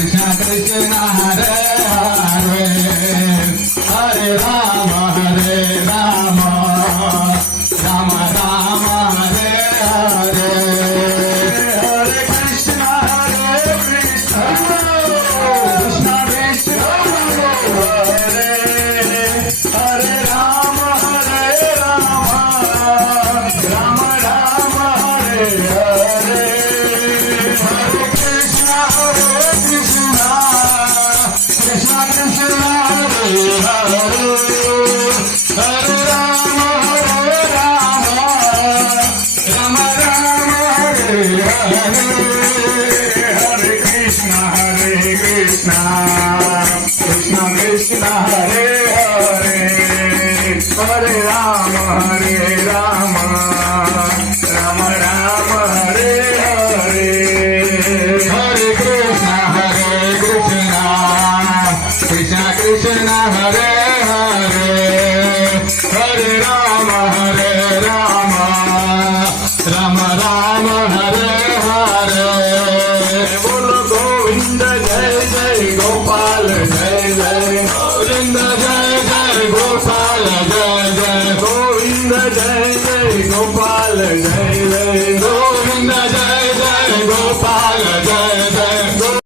कृष्ण कृष्ण हरे हरे हरे राम राम राम हरे हरे हरे कृष्ण कृष्ण कृष्ण हरे हरे राम राम राम हरे हरे हरे कृष्ण कृष्ण कृष्ण हरे हरे हरे राम राम राम हरे हरे हरे कृष्ण कृष्ण कृष्ण हरे हरे हरे राम राम राम हरे हरे हरे कृष्ण कृष्ण कृष्ण हरे हरे हरे राम राम हरे हरे बोलो गोविंद जय जय गोपाल जय जय गोविंद जय जय गोपाल जय जय गोविंद जय जय गोपाल जय जय